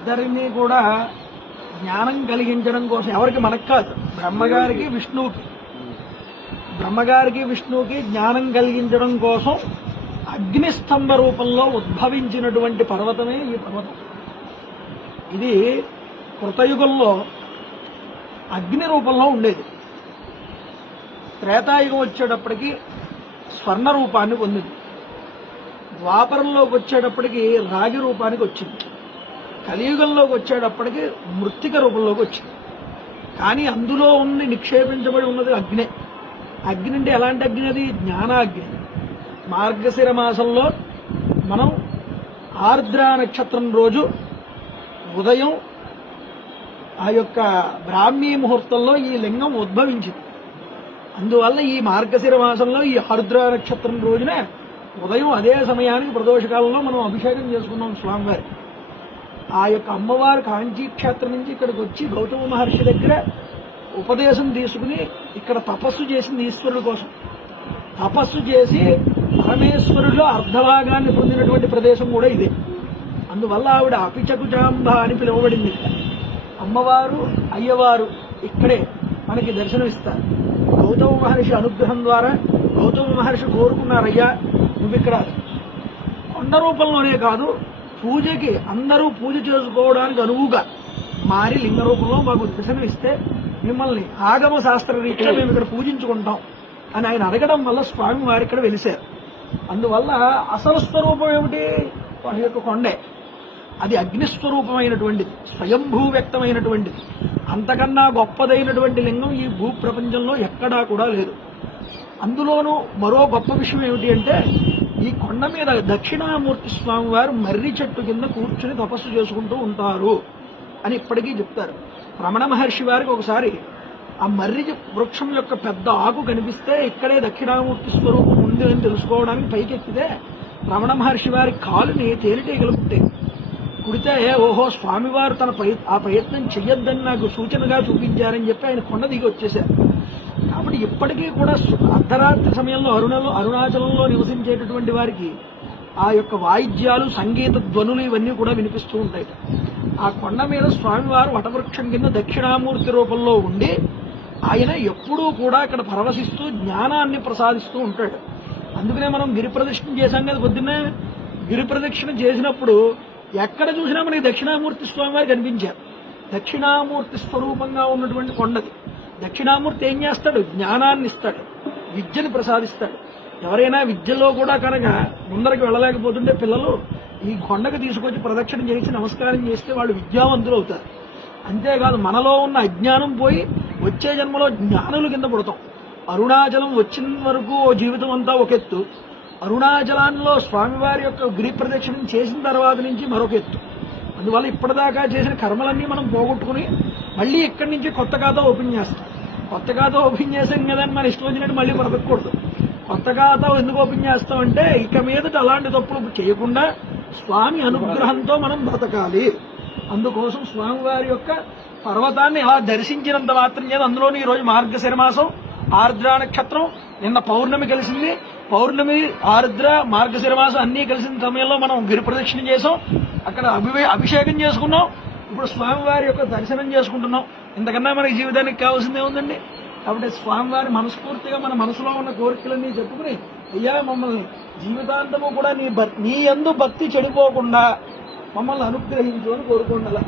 ఇద్దరిని కూడా జ్ఞానం కలిగించడం కోసం ఎవరికి మనకు కాదు, బ్రహ్మగారికి విష్ణువుకి జ్ఞానం కలిగించడం కోసం అగ్నిస్తంభ రూపంలో ఉద్భవించినటువంటి పర్వతమే ఈ పర్వతం. ఇది కృతయుగంలో అగ్ని రూపంలో ఉండేది. త్రేతాయుగం వచ్చేటప్పటికి స్వర్ణ రూపాన్ని పొందింది. ద్వాపరంలోకి వచ్చేటప్పటికి రాగి రూపానికి వచ్చింది. కలియుగంలోకి వచ్చేటప్పటికి మృత్తిక రూపంలోకి వచ్చింది. కానీ అందులో ఉండి నిక్షేపించబడి ఉన్నది అగ్నే. అగ్ని అంటే ఎలాంటి అగ్ని? అది జ్ఞానాగ్ని. మార్గశిర మాసంలో మనం ఆర్ద్ర నక్షత్రం రోజు ఉదయం ఆ యొక్క బ్రాహ్మీ ముహూర్తంలో ఈ లింగం ఉద్భవించింది. అందువల్ల ఈ మార్గశిర మాసంలో ఈ ఆర్ద్ర నక్షత్రం రోజున ఉదయం అదే సమయానికి ప్రదోషకాలంలో మనం అభిషేకం చేసుకున్నాం స్వామివారి. ఆ యొక్క అమ్మవారు కాంచీ క్షేత్రం నుంచి ఇక్కడికి వచ్చి గౌతమ మహర్షి దగ్గర ఉపదేశం తీసుకుని ఇక్కడ తపస్సు చేసింది ఈశ్వరుడి కోసం. తపస్సు చేసి పరమేశ్వరుడిలో అర్ధభాగాన్ని పొందినటువంటి ప్రదేశం కూడా ఇదే. అందువల్ల ఆవిడ అపిచకుచాంబ అని పిలువబడింది. అమ్మవారు అయ్యవారు ఇక్కడే మనకి దర్శనమిస్తారు. గౌతమ మహర్షి అనుగ్రహం ద్వారా గౌతమ మహర్షి కోరుకున్నారయ్యా నువ్వు ఇక్కడ కొండ రూపంలోనే కాదు, పూజకి అందరూ పూజ చేసుకోవడానికి అనువుగా మారి లింగ రూపంలో మాకు దర్శనమిస్తే మిమ్మల్ని ఆగమ శాస్త్ర రీత్యా మేము ఇక్కడ పూజించుకుంటాం అని ఆయన అడగడం వల్ల స్వామి వారు ఇక్కడ వెలిశారు. అందువల్ల అసలు స్వరూపం ఏమిటి? వారి యొక్క కొండే. అది అగ్నిస్వరూపమైనటువంటిది, స్వయంభూ వ్యక్తమైనటువంటిది. అంతకన్నా గొప్పదైనటువంటి లింగం ఈ భూ ప్రపంచంలో ఎక్కడా కూడా లేదు. అందులోనూ మరో గొప్ప విషయం ఏమిటి అంటే ఈ కొండ మీద దక్షిణామూర్తి స్వామి వారు మర్రి చెట్టు కింద కూర్చుని తపస్సు చేసుకుంటూ ఉంటారు అని ఇప్పటికీ చెప్తారు. రమణ మహర్షి వారికి ఒకసారి ఆ మర్రి వృక్షం యొక్క పెద్ద ఆకు కనిపిస్తే ఇక్కడే దక్షిణామూర్తి స్వరూపం ఉంది అని తెలుసుకోవడానికి పైకెక్కితే రమణ మహర్షి వారి కాలుని తేనెటీగలు కుడితే ఓహో స్వామివారు ఆ ప్రయత్నం చెయ్యొద్దని నాకు సూచనగా చూపించారని చెప్పి ఆయన కొండ దిగి వచ్చేశారు. కాబట్టి ఇప్పటికీ కూడా అర్ధరాత్రి సమయంలో అరుణాచలంలో నివసించేటటువంటి వారికి ఆ యొక్క వాయిద్యాలు, సంగీత ధ్వనులు ఇవన్నీ కూడా వినిపిస్తూ ఉంటాయి. ఆ కొండ మీద స్వామివారు వటవృక్షం కింద దక్షిణామూర్తి రూపంలో ఉండి ఆయన ఎప్పుడూ కూడా ఇక్కడ పరవశిస్తూ జ్ఞానాన్ని ప్రసాదిస్తూ ఉంటాడు. అందుకనే మనం గిరి ప్రదక్షిణ చేశాం కదా పొద్దున్నే. గిరి ప్రదక్షిణ చేసినప్పుడు ఎక్కడ చూసినా మనకి దక్షిణామూర్తి స్వామివారు కనిపించారు. దక్షిణామూర్తి స్వరూపంగా ఉన్నటువంటి కొండది. దక్షిణామూర్తి ఏం చేస్తాడు? జ్ఞానాన్ని ఇస్తాడు, విద్యను ప్రసాదిస్తాడు. ఎవరైనా విద్యలో కూడా కనుక ముందరికి వెళ్ళలేకపోతుంటే పిల్లలు ఈ కొండకు తీసుకొచ్చి ప్రదక్షిణ చేసి నమస్కారం చేస్తే వాళ్ళు విద్యావంతులు అవుతారు. అంతేకాదు మనలో ఉన్న అజ్ఞానం పోయి వచ్చే జన్మలో జ్ఞానుల కింద పుడతాం. అరుణాచలం వచ్చిన వరకు ఓ జీవితం అంతా ఒక ఎత్తు, అరుణాచలంలో స్వామివారి యొక్క గిరి ప్రదక్షిణం చేసిన తర్వాత నుంచి మరొక ఎత్తు. అందువల్ల ఇప్పటిదాకా చేసిన కర్మలన్నీ మనం పోగొట్టుకుని మళ్ళీ ఇక్కడి నుంచి కొత్త ఖాతా ఓపెన్ చేస్తాం. కొత్త ఖాతా ఓపెన్ చేసాం కదా అని మన ఇష్టం వచ్చినట్టు మళ్ళీ బ్రతకూడదు. కొత్త ఖాతా ఎందుకు ఓపెన్ చేస్తామంటే ఇక మీదట అలాంటి తప్పులు చేయకుండా స్వామి అనుగ్రహంతో మనం బ్రతకాలి. అందుకోసం స్వామివారి యొక్క పర్వతాన్ని అలా దర్శించినంత మాత్రం చేత అందులోని ఈ రోజు మార్గశిర మాసం ఆర్ద్ర నక్షత్రం, నిన్న పౌర్ణమి కలిసింది. పౌర్ణమి, ఆర్ద్ర, మార్గశిర మాసం అన్నీ కలిసిన సమయంలో మనం గిరి ప్రదక్షిణ చేసాం. అక్కడ అభిషేకం చేసుకున్నాం. ఇప్పుడు స్వామివారి యొక్క దర్శనం చేసుకుంటున్నాం. ఇంతకన్నా మనకి జీవితానికి కావాల్సిందే ఉందండి. కాబట్టి స్వామివారి మనస్ఫూర్తిగా మన మనసులో ఉన్న కోరికలన్నీ చెప్పుకుని అయ్యా మమ్మల్ని జీవితాంతము కూడా నీ యందు భక్తి చెడిపోకుండా మమ్మల్ని అనుగ్రహించు అని కోరుకోండి.